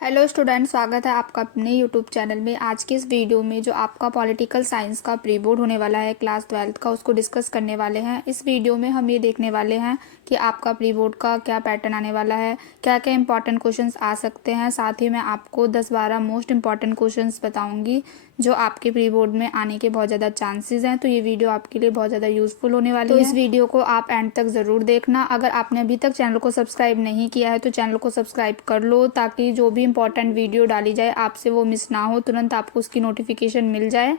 Hello student, स्वागत है आपका अपने यूट्यूब चैनल में। आज की इस वीडियो में जो आपका पॉलिटिकल साइंस का प्री बोर्ड होने वाला है क्लास 12th का, उसको डिस्कस करने वाले हैं। इस वीडियो में हम ये देखने वाले हैं कि आपका प्री बोर्ड का क्या पैटर्न आने वाला है, क्या क्या इंपॉर्टेंट क्वेश्चंस आ सकते हैं। साथ ही मैं आपको 10-12 मोस्ट इंपॉर्टेंट क्वेश्चंस बताऊंगी जो आपके प्री बोर्ड में आने के बहुत ज़्यादा चांसेस हैं। तो ये वीडियो आपके लिए बहुत ज़्यादा यूजफुल होने वाली है। तो इस वीडियो को आप एंड तक ज़रूर देखना। अगर आपने अभी तक चैनल को सब्सक्राइब नहीं किया है तो चैनल को सब्सक्राइब कर लो, ताकि जो भी इंपॉर्टेंट वीडियो डाली जाए आपसे वो मिस ना हो, तुरंत आपको उसकी नोटिफिकेशन मिल जाए।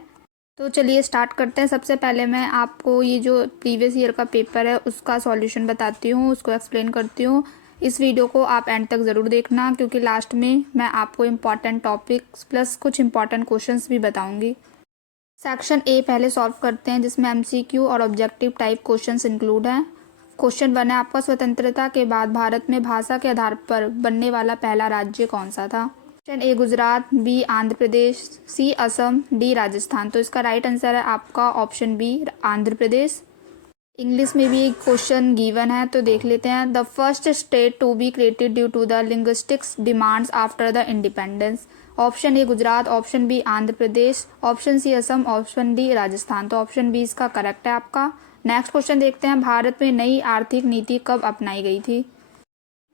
तो चलिए स्टार्ट करते हैं। सबसे पहले मैं आपको ये जो प्रीवियस ईयर का पेपर है उसका सॉल्यूशन बताती हूँ, उसको एक्सप्लेन करती हूँ। इस वीडियो को आप एंड तक ज़रूर देखना, क्योंकि लास्ट में मैं आपको इम्पॉर्टेंट टॉपिक्स प्लस कुछ इंपॉर्टेंट क्वेश्चंस भी बताऊंगी। सेक्शन ए पहले सॉल्व करते हैं, जिसमें एमसीक्यू और ऑब्जेक्टिव टाइप क्वेश्चंस इंक्लूड हैं। क्वेश्चन 1 है आपका, स्वतंत्रता के बाद भारत में भाषा के आधार पर बनने वाला पहला राज्य कौन सा था? Option A Gujarat, B Andhra Pradesh, C Assam, D Rajasthan. तो इसका राइट आंसर है आपका option B Andhra Pradesh. English में भी एक क्वेश्चन गिवन है, तो देख लेते हैं। The first state to be created due to the linguistics demands after the independence. Option A Gujarat, option B Andhra Pradesh, option C Assam, option D Rajasthan. तो ऑप्शन बी इसका करेक्ट है आपका। नेक्स्ट क्वेश्चन देखते हैं, भारत में नई आर्थिक नीति कब अपनाई गई थी?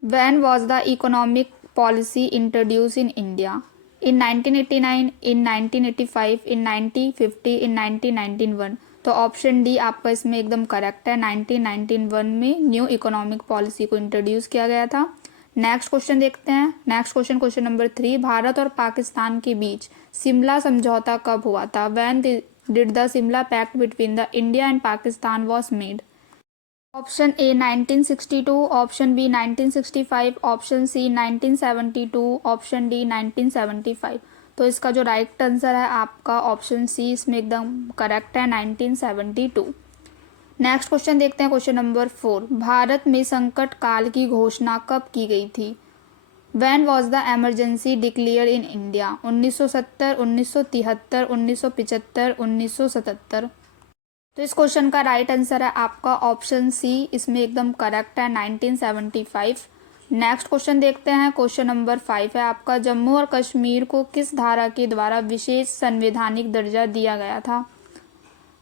When was the economic policy introduced in India? In 1989, in 1985, in 1950, in 1991। तो ऑप्शन डी आपका इसमें एकदम करेक्ट है। 1991 में न्यू इकोनॉमिक पॉलिसी को इंट्रोड्यूस किया गया था। नेक्स्ट क्वेश्चन देखते हैं। Next question, question number 3, Bharat और पाकिस्तान के बीच शिमला समझौता कब हुआ था? When did the Simla Pact between the India and Pakistan was made? Option A 1962, option B 1965, option C 1972, option D 1975। तो इसका जो राइट आंसर है आपका ऑप्शन सी इसमें एकदम करेक्ट है, 1972। नेक्स्ट क्वेश्चन देखते हैं, क्वेश्चन नंबर 4, भारत में संकट काल की घोषणा कब की गई थी? When was the emergency declared in India? 1970, 1973, 1975, 1977। तो इस क्वेश्चन का राइट आंसर है आपका ऑप्शन सी, इसमें एकदम करेक्ट है, 1975। नेक्स्ट क्वेश्चन देखते हैं, क्वेश्चन नंबर 5 है आपका, जम्मू और कश्मीर को किस धारा के द्वारा विशेष संवैधानिक दर्जा दिया गया था?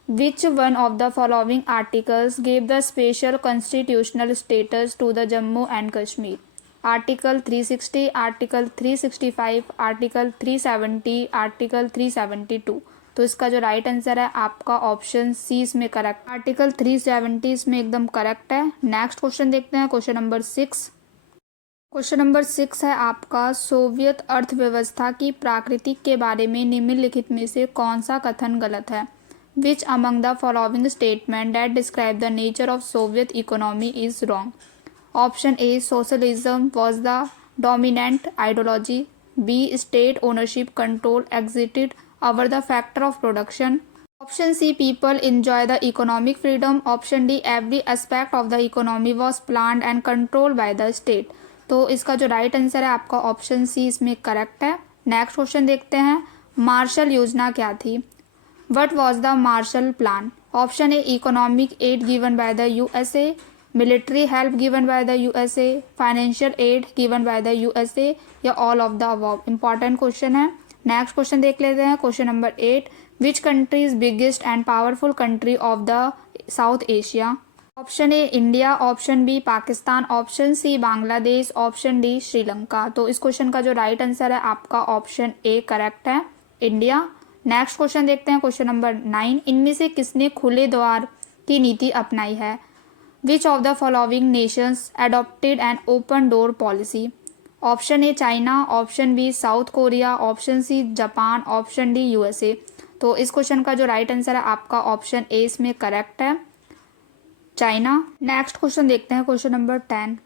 Which one of the following articles give the special constitutional status to the Jammu and Kashmir? Article 360, article 365, article 370, article 372। तो इसका जो राइट आंसर है आपका ऑप्शन सी इसमें करेक्ट, आर्टिकल 370 इसमें एकदम करेक्ट है। नेक्स्ट क्वेश्चन देखते हैं, क्वेश्चन नंबर 6। क्वेश्चन नंबर 6 है आपका, सोवियत अर्थव्यवस्था की प्रकृति के बारे में निम्नलिखित में से कौन सा कथन गलत है? Which among the following statement that describe the nature of Soviet economy is wrong? Option A socialism was the dominant ideology, B state ownership control existed over the factor of production, option C people enjoy the economic freedom, option D every aspect of the economy was planned and controlled by the state। तो इसका जो right answer है आपका option C इसमें correct है। Next question देखते हैं, martial योजना क्या थी? What was the Marshall plan? Option A economic aid given by the USA, military help given by the USA, financial aid given by the USA, या all of the above. Important question है। Next question देख लेते हैं, question number 8, which country is biggest and powerful country of the South Asia? Option A India, option B Pakistan, option C Bangladesh, option D Sri Lanka. तो इस question का जो right answer है आपका ऑप्शन ए करेक्ट है, इंडिया। नेक्स्ट क्वेश्चन देखते हैं, question number 9, इनमें से किसने खुले द्वार की नीति अपनाई है? Which of the following nations adopted an open door policy? Option A China, option B South Korea, option C Japan, option D USA. तो इस क्वेश्चन का जो राइट आंसर है आपका ऑप्शन ए इसमें करेक्ट है, चाइना। नेक्स्ट क्वेश्चन देखते हैं, क्वेश्चन नंबर 10।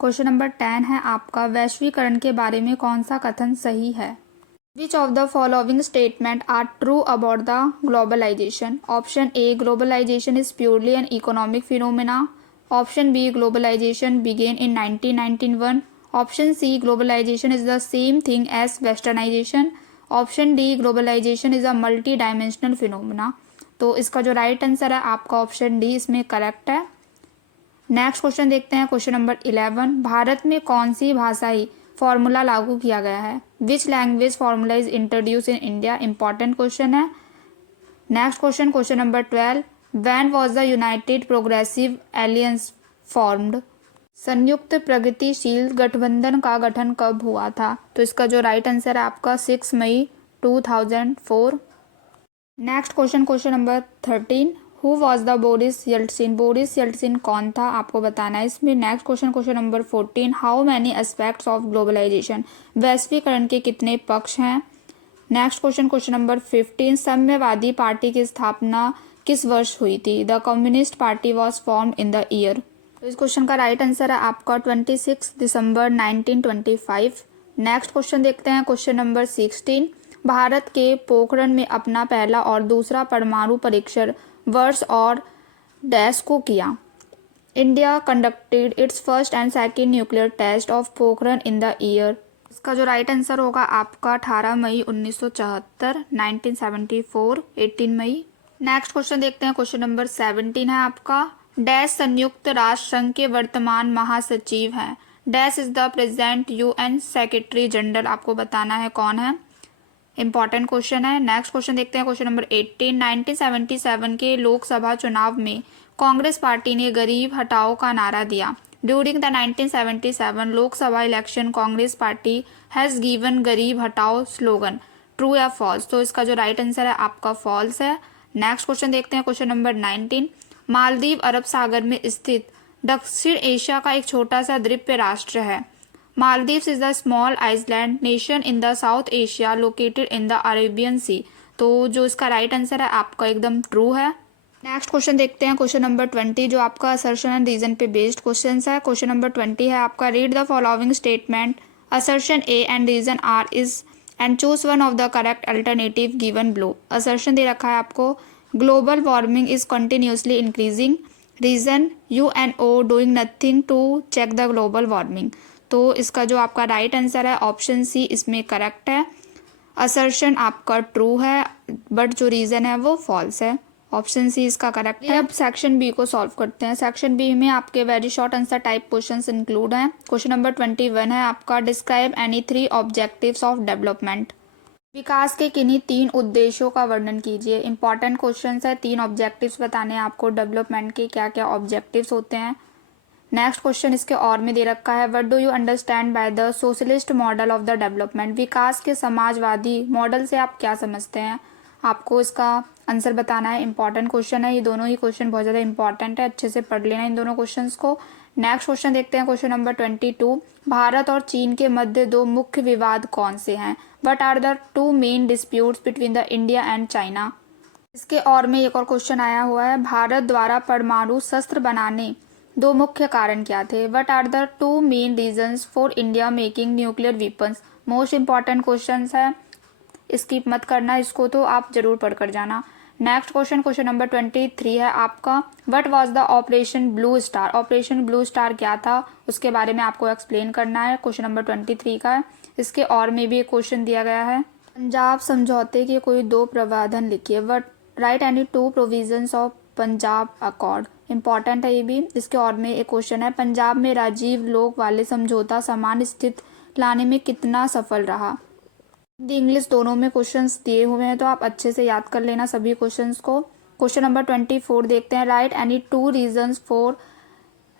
क्वेश्चन नंबर 10 है आपका, वैश्वीकरण के बारे में कौन सा कथन सही है? Which of the following statement are true about the globalization? Option A globalization is purely an economic phenomena, option B globalization began in 1991, option C globalization is the same thing as westernization, option D globalization is a multi dimensional phenomena. तो इसका जो right answer है आपका option D इसमें correct है। Next question देखते हैं, question number 11, Bharat में कौन सी भाषाएं फार्मूला लागू किया गया है? Which language formula is introduce in India? Important question है। Next question, question number 12, when was the United Progressive Alliance formed? संयुक्त प्रगतिशील गठबंधन का गठन कब हुआ था? तो इसका जो राइट आंसर है आपका 6 मई 2004। Next question, question number 13, who was the Boris Yeltsin? Boris Yeltsin कौन था, आपको बताना है इसमें। Next question, question number 14, how many aspects of globalisation? वैश्वीकरण के कितने पक्ष हैं? नेक्स्ट क्वेश्चन, क्वेश्चन नंबर 15, साम्यवादी पार्टी की स्थापना किस वर्ष हुई थी? The communist party was formed in the year. तो इस क्वेश्चन का राइट आंसर है आपका 26 दिसंबर 1925। नेक्स्ट क्वेश्चन देखते हैं, क्वेश्चन नंबर 16, भारत के पोखरण में अपना पहला और दूसरा परमाणु परीक्षण वर्ष और डैश को किया? India conducted its first and second nuclear test of Pokhran in the year. इसका जो राइट आंसर होगा आपका 18 मई 1974, 1974, 18 मई। नेक्स्ट क्वेश्चन देखते हैं, क्वेश्चन नंबर 17 है आपका, डैश संयुक्त राष्ट्र संघ के वर्तमान महासचिव हैं? Dash is the present UN secretary general, आपको बताना है कौन है। इंपॉर्टेंट क्वेश्चन है। नेक्स्ट क्वेश्चन देखते हैं, क्वेश्चन नंबर 18, 1977 के लोकसभा चुनाव में कांग्रेस पार्टी ने गरीब हटाओ का नारा दिया। During the 1977 Lok Sabha election Congress party has given गरीब हटाओ स्लोगन, ट्रू या फॉल्स? तो इसका जो राइट आंसर है आपका फॉल्स है। नेक्स्ट क्वेश्चन देखते हैं, क्वेश्चन नंबर 19, मालदीव अरब सागर में स्थित दक्षिण एशिया का एक छोटा सा द्वीप राष्ट्र है। Maldives is the small island nation in the South Asia located in the Arabian Sea. तो जो इसका राइट आंसर है आपका एकदम ट्रू है। नेक्स्ट क्वेश्चन देखते हैं, क्वेश्चन नंबर 20, जो आपका असर्शन एंड रीजन पे बेस्ड क्वेश्चन है। क्वेश्चन नंबर 20 है आपका, read the following statement, assertion A and reason R is and choose one of the correct alternative given below. Assertion दे रखा है आपको, global warming is continuously increasing. Reason, UNO doing nothing to check the global warming. तो इसका जो आपका right answer है option C इसमें करेक्ट है। असर्शन आपका ट्रू है बट जो रीज़न है वो फॉल्स है। ऑप्शन सी इसका करेक्ट है। अब सेक्शन बी को सॉल्व करते हैं। सेक्शन बी में आपके very short answer type questions include हैं। क्वेश्चन नंबर 21 है आपका, describe any 3 objectives of development. विकास के किन्हीं 3 उद्देश्यों का वर्णन कीजिए। इंपॉर्टेंट क्वेश्चंस है, 3 ऑब्जेक्टिव्स बताने हैं आपको डेवलपमेंट के क्या क्या ऑब्जेक्टिव्स होते हैं। नेक्स्ट क्वेश्चन इसके और में दे रखा है, what do you understand by the socialist model of the development. विकास के समाजवादी मॉडल से आप क्या समझते हैं, आपको इसका आंसर बताना है। इंपॉर्टेंट क्वेश्चन है, ये दोनों ही क्वेश्चन बहुत ज़्यादा इंपॉर्टेंट है, अच्छे से पढ़ लेना इन दोनों क्वेश्चंस को। नेक्स्ट क्वेश्चन देखते हैं, क्वेश्चन नंबर 22, भारत और चीन के मध्य 2 मुख्य विवाद कौन से हैं? What are the 2 main disputes between the India and China. इसके और में एक और क्वेश्चन आया हुआ है, भारत द्वारा परमाणु शस्त्र बनाने 2 मुख्य कारण क्या थे? What are the 2 main reasons for India making nuclear weapons. Most important questions है, स्किप मत करना इसको, तो आप जरूर पढ़ कर जाना। नेक्स्ट क्वेश्चन, क्वेश्चन नंबर 23 है आपका, what was the operation blue star. Operation blue star क्या था उसके बारे में आपको एक्सप्लेन करना है। क्वेश्चन नंबर 23 का है। इसके और में भी एक क्वेश्चन दिया गया है, पंजाब समझौते के कोई 2 प्रावधान लिखिए। What right any 2 provisions of Punjab accord. Important है ये भी। इसके और में एक क्वेश्चन है, पंजाब में राजीव लोक वाले समझौता समान स्थिति लाने में कितना सफल रहा। हिंदी इंग्लिश दोनों में क्वेश्चंस दिए हुए हैं, तो आप अच्छे से याद कर लेना सभी क्वेश्चंस को। क्वेश्चन नंबर 24 देखते हैं, right any 2 reasons for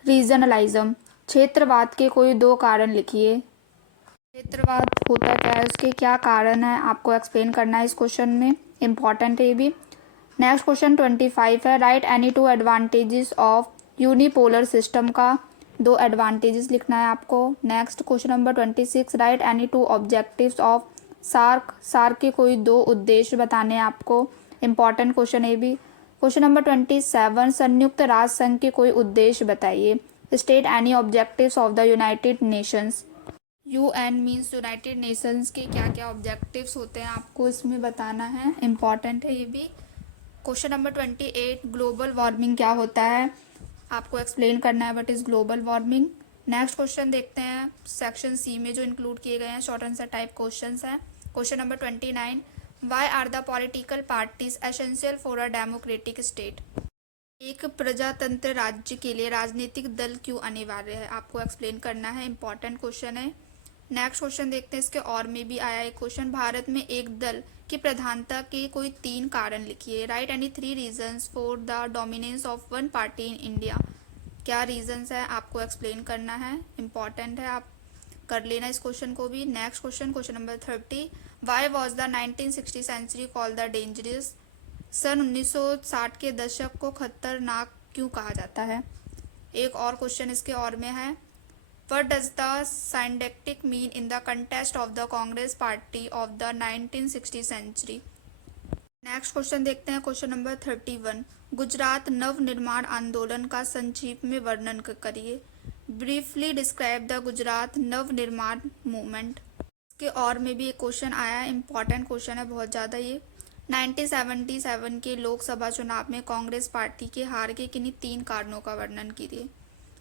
regionalism. क्षेत्रवाद के कोई 2 कारण लिखिए। क्षेत्रवाद होता क्या है, उसके क्या कारण है, आपको एक्सप्लेन करना है इस क्वेश्चन में। इंपॉर्टेंट है ये भी। नेक्स्ट क्वेश्चन 25 है, write any 2 advantages of unipolar system का 2 एडवांटेजेस लिखना है आपको। Next question number 26, write any 2 objectives of SAARC. SAARC के कोई 2 उद्देश्य बताने हैं आपको। इंपॉर्टेंट क्वेश्चन है भी। क्वेश्चन नंबर 27, संयुक्त राष्ट्र संघ के कोई उद्देश्य बताइए। State any objectives of the United Nations. UN means United Nations के क्या क्या ऑब्जेक्टिव्स होते हैं आपको इसमें बताना है। इंपॉर्टेंट है ये भी। क्वेश्चन नंबर 28, ग्लोबल वार्मिंग क्या होता है, आपको एक्सप्लेन करना है what is global warming. Next question देखते हैं सेक्शन सी में जो इंक्लूड किए गए हैं, शॉर्ट आंसर टाइप क्वेश्चंस हैं। Question number 29, why are the political parties essential for a democratic state. एक प्रजातंत्र राज्य के लिए राजनीतिक दल क्यों अनिवार्य है, आपको एक्सप्लेन करना है। इंपॉर्टेंट क्वेश्चन है। नेक्स्ट क्वेश्चन देखते हैं, इसके और में भी आया एक क्वेश्चन, भारत में एक दल की प्रधानता के कोई 3 कारण लिखिए। Right any 3 reasons for the dominance of one party in India. क्या रीजंस है आपको एक्सप्लेन करना है, इंपॉर्टेंट है, आप कर लेना इस क्वेश्चन को भी। Next question, question number 30, why was the 1960 century call the dangerous. सन 1960 के दशक को खतरनाक क्यों कहा जाता है। एक और क्वेश्चन इसके और में है, What does the syndactic mean in the context of the Congress Party of the 1960 century? Next question देखते हैं, क्वेश्चन नंबर 31, गुजरात नव निर्माण आंदोलन का संक्षिप्त में वर्णन करिए। ब्रीफली डिस्क्राइब द गुजरात नव निर्माण मूवमेंट। इसके और में भी एक क्वेश्चन आया है, इंपॉर्टेंट क्वेश्चन है बहुत ज़्यादा ये। 1977 के लोकसभा चुनाव में कांग्रेस पार्टी के हार के किन्हीं 3 कारणों का वर्णन कीजिए।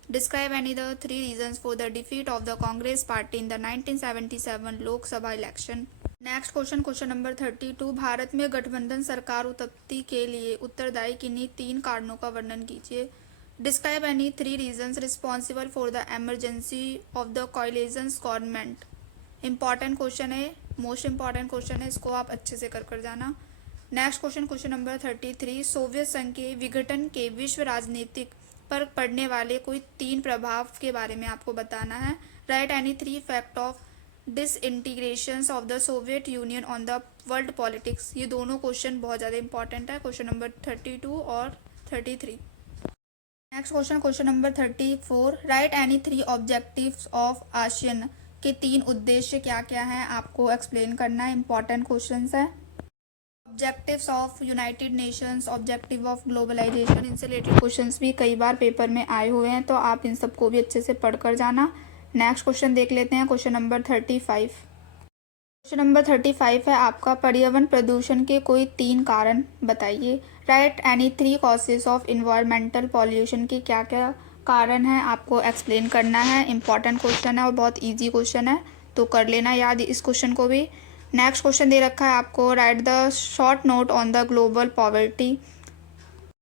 Describe any the 3 reasons for the defeat of the Congress Party in the 1977 Lok Sabha election. Next question, question number 32, Bharat में गठबंधन सरकार उत्पत्ति के लिए उत्तरदायी किन्हीं 3 कारणों का वर्णन कीजिए। Describe any 3 reasons responsible for the emergency of the collisions government. Important question है, मोस्ट इंपॉर्टेंट क्वेश्चन है, इसको आप अच्छे से कर जाना। Next question, question number 33, Soviet संघ के विघटन के विश्व राजनीतिक पर पड़ने वाले कोई 3 प्रभाव के बारे में आपको बताना है। Write any 3 fact of disintegration of the Soviet union on the world politics. ये दोनों क्वेश्चन बहुत ज़्यादा इंपॉर्टेंट है, क्वेश्चन नंबर 32 और 33। Next question, question number 34, right any 3 objectives of ASEAN के 3 उद्देश्य क्या क्या हैं, आपको एक्सप्लेन करना है, इंपॉर्टेंट क्वेश्चन है। Objectives of United Nations, objective of globalization, इनसे रिलेटेड क्वेश्चंस भी कई बार पेपर में आए हुए हैं, तो आप इन सबको भी अच्छे से पढ़ कर जाना। नेक्स्ट क्वेश्चन देख लेते हैं, क्वेश्चन नंबर 35। क्वेश्चन नंबर 35 है आपका, पर्यावरण प्रदूषण के कोई 3 कारण बताइए। Right any 3 causes of environmental pollution के क्या क्या कारण हैं, आपको एक्सप्लेन करना है। इंपॉर्टेंट क्वेश्चन है और बहुत ईजी क्वेश्चन है, तो कर लेना याद इस क्वेश्चन को भी। नेक्स्ट क्वेश्चन दे रखा है आपको, right the short note on the global poverty.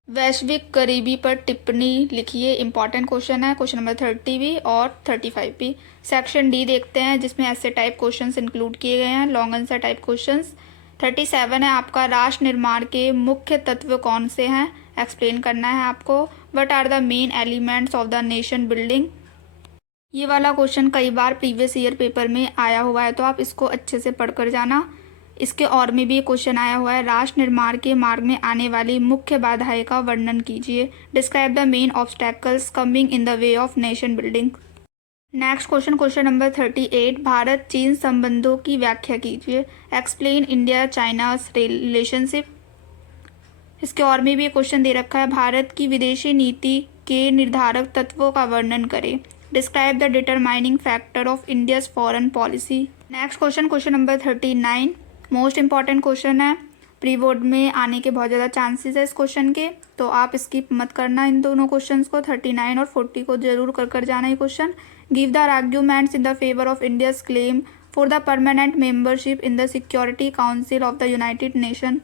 वैश्विक गरीबी पर टिप्पणी लिखिए, इंपॉर्टेंट क्वेश्चन है, क्वेश्चन नंबर 30 भी और 35 भी। सेक्शन डी देखते हैं, जिसमें ऐसे टाइप क्वेश्चंस इंक्लूड किए गए हैं, लॉन्ग आंसर टाइप क्वेश्चंस। 37 है आपका, राष्ट्र निर्माण के मुख्य तत्व कौन से हैं, एक्सप्लेन करना है आपको। What are the main elements of the nation building. ये वाला क्वेश्चन कई बार प्रीवियस ईयर पेपर में आया हुआ है, तो आप इसको अच्छे से पढ़कर जाना। इसके और में भी क्वेश्चन आया हुआ है, राष्ट्र निर्माण के मार्ग में आने वाली मुख्य बाधाएं का वर्णन कीजिए। Describe the main obstacles coming in the way of nation building. Next question, question number 38, Bharat चीन संबंधों की व्याख्या कीजिए। Explain India China relationship. इसके और में भी क्वेश्चन दे रखा है, भारत की विदेशी नीति के निर्धारक तत्वों का वर्णन करें। Describe the determining factor of India's foreign policy. Next question, question number 39, most important question है, प्री बोर्ड में आने के बहुत ज़्यादा चांसेस है इस क्वेश्चन के, तो आप स्किप मत करना इन दोनों क्वेश्चंस को। 39 और 40 को जरूर कर जाना ये question. Give the arguments in the favour of India's claim for the permanent membership in the security council of the United nation.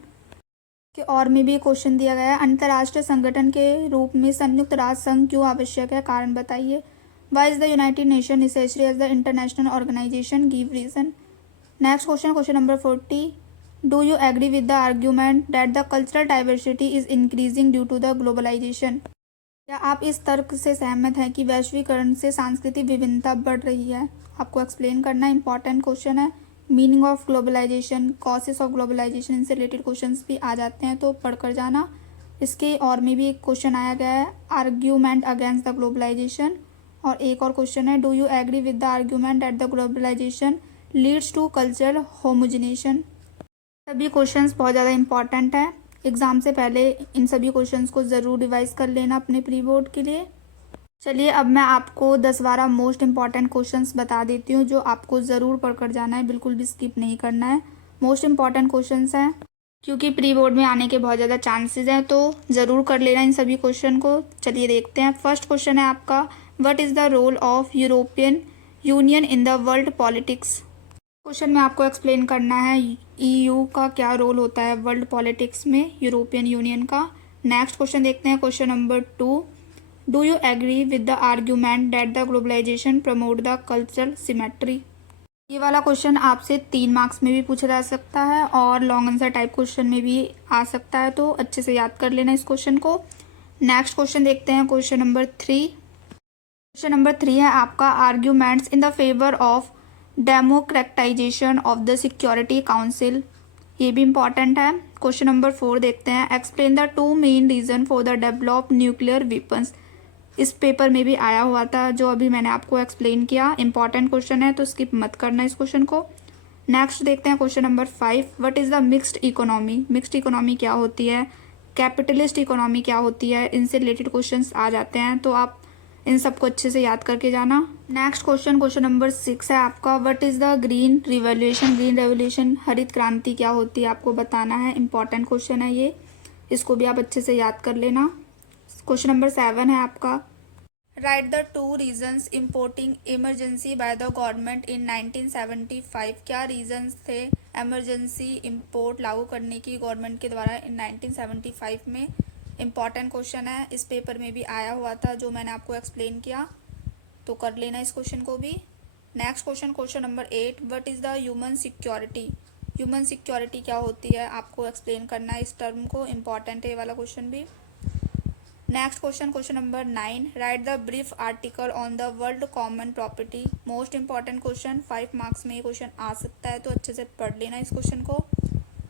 के और में भी क्वेश्चन दिया गया है, अंतर्राष्ट्रीय संगठन के रूप में संयुक्त राष्ट्र संघ क्यों आवश्यक है, कारण बताइए। Why is the United Nation necessary as the international organization, give reason. Next question, question number 40, do you agree with the argument that the cultural diversity is increasing due to the globalization. क्या आप इस तर्क से सहमत हैं कि वैश्वीकरण से सांस्कृतिक विभिन्नता बढ़ रही है, आपको एक्सप्लेन करना, इंपॉर्टेंट क्वेश्चन है। Meaning of globalization, causes of globalization, इनसे रिलेटेड क्वेश्चंस भी आ जाते हैं, तो पढ़कर जाना। इसके और में भी एक क्वेश्चन आया गया है, आर्ग्यूमेंट अगेंस्ट द ग्लोबलाइजेशन, और एक और क्वेश्चन है, do you agree with the argument that the globalization leads to cultural homogenization. सभी क्वेश्चंस बहुत ज़्यादा इंपॉर्टेंट है, एग्ज़ाम से पहले इन सभी क्वेश्चंस को ज़रूर रिवाइज कर लेना अपने प्री बोर्ड के लिए। चलिए अब मैं आपको 10-12 मोस्ट इंपॉर्टेंट क्वेश्चंस बता देती हूँ, जो आपको ज़रूर पढ़कर जाना है, बिल्कुल भी स्किप नहीं करना है। मोस्ट इंपॉर्टेंट क्वेश्चंस हैं, क्योंकि प्री बोर्ड में आने के बहुत ज़्यादा चांसेस हैं, तो ज़रूर कर लेना इन सभी क्वेश्चन को। चलिए देखते हैं। फर्स्ट क्वेश्चन है आपका, what is the role of European Union in the world politics. Question में आपको एक्सप्लेन करना है ईयू का क्या रोल होता है वर्ल्ड पॉलिटिक्स में, यूरोपियन यूनियन का। नेक्स्ट क्वेश्चन देखते हैं, question number 2, do you agree with the argument that the globalization promote the cultural symmetry. ये वाला क्वेश्चन आपसे 3 मार्क्स में भी पूछा जा सकता है और लॉन्ग आंसर टाइप क्वेश्चन में भी आ सकता है, तो अच्छे से याद कर लेना इस क्वेश्चन को। नेक्स्ट क्वेश्चन देखते हैं, क्वेश्चन नंबर 3। क्वेश्चन नंबर 3 है आपका arguments in the favour of democratisation of the security council. ये भी इम्पॉर्टेंट है। क्वेश्चन नंबर 4 देखते हैं, explain the 2 main reason for the develop nuclear weapons. इस पेपर में भी आया हुआ था, जो अभी मैंने आपको एक्सप्लेन किया। इंपॉर्टेंट क्वेश्चन है, तो स्किप मत करना इस क्वेश्चन को। नेक्स्ट देखते हैं question number 5, what is the mixed economy. Mixed economy क्या होती है, कैपिटलिस्ट इकोनॉमी क्या होती है, इनसे रिलेटेड क्वेश्चंस आ जाते हैं, तो आप इन सबको अच्छे से याद करके जाना। नेक्स्ट क्वेश्चन नंबर 6 है आपका, what is the green revolution. Green revolution, हरित क्रांति क्या होती है, आपको बताना है। इंपॉर्टेंट क्वेश्चन है ये, इसको भी आप अच्छे से याद कर लेना। क्वेश्चन नंबर 7 है आपका, write the 2 reasons importing emergency by the government in 1975। क्या रीजन्स थे एमरजेंसी इम्पोर्ट लागू करने की गवर्नमेंट के द्वारा इन 1975 में। इम्पॉर्टेंट क्वेश्चन है, इस पेपर में भी आया हुआ था, जो मैंने आपको एक्सप्लेन किया, तो कर लेना इस क्वेश्चन को भी। Next question number 8, what is the human security. Human security क्या होती है, आपको एक्सप्लेन करना है इस टर्म को। इम्पॉर्टेंट है ये वाला क्वेश्चन भी। Next question number 9, right the brief article on the world common property. Most important question, 5 marks में ये क्वेश्चन आ सकता है, तो अच्छे से पढ़ लेना इस क्वेश्चन को।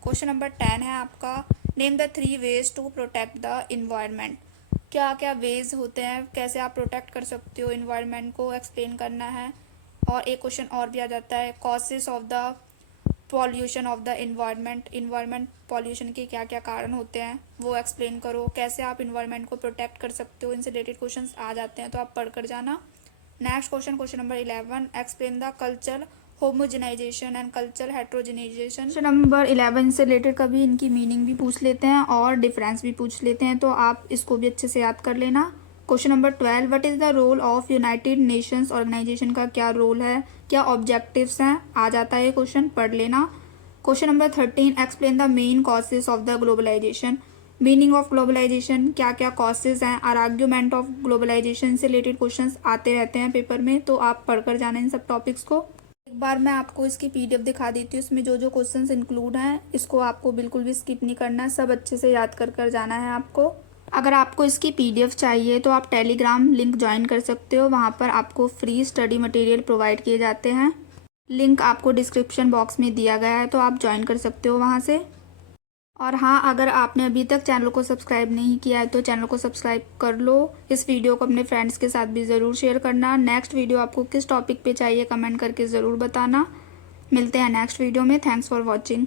क्वेश्चन नंबर 10 है आपका, name the 3 ways to protect the environment. क्या क्या वेज होते हैं, कैसे आप प्रोटेक्ट कर सकते हो इन्वायरमेंट को, एक्सप्लेन करना है। और एक क्वेश्चन और भी आ जाता है, causes of the pollution of the environment pollution के क्या क्या कारण होते हैं, वो एक्सप्लेन करो। कैसे आप इन्वायरमेंट को प्रोटेक्ट कर सकते हो, इनसे रिलेटेड क्वेश्चंस आ जाते हैं, तो आप पढ़ कर जाना। Next question number 11, explain the culture homogenisation and culture heterogenisation. Question number 11 से रिलेटेड कभी इनकी मीनिंग भी पूछ लेते हैं और डिफरेंस भी पूछ लेते हैं, तो आप इसको भी अच्छे से याद कर लेना। Question number 12, what is the role of United Nations organization. का क्या रोल है, क्या ऑब्जेक्टिव्स हैं, आ जाता है ये क्वेश्चन, पढ़ लेना। Question number 13, explain the main causes of the globalization. Meaning of globalization, क्या क्या कॉजेज हैं, और आर्ग्यूमेंट ऑफ ग्लोबलाइजेशन से रिलेटेड क्वेश्चंस आते रहते हैं पेपर में, तो आप पढ़कर जाना इन सब टॉपिक्स को। एक बार मैं आपको इसकी PDF दिखा देती हूँ, इसमें जो जो क्वेश्चंस इंक्लूड हैं, इसको आपको बिल्कुल भी स्किप नहीं करना है, सब अच्छे से याद कर जाना है आपको। अगर आपको इसकी PDF चाहिए तो आप टेलीग्राम लिंक ज्वाइन कर सकते हो, वहाँ पर आपको फ्री स्टडी मटेरियल प्रोवाइड किए जाते हैं। लिंक आपको डिस्क्रिप्शन बॉक्स में दिया गया है, तो आप ज्वाइन कर सकते हो वहाँ से। और हाँ, अगर आपने अभी तक चैनल को सब्सक्राइब नहीं किया है तो चैनल को सब्सक्राइब कर लो। इस वीडियो को अपने फ्रेंड्स के साथ भी ज़रूर शेयर करना। नेक्स्ट वीडियो आपको किस टॉपिक पे चाहिए कमेंट करके ज़रूर बताना। मिलते हैं नेक्स्ट वीडियो में। Thanks for watching.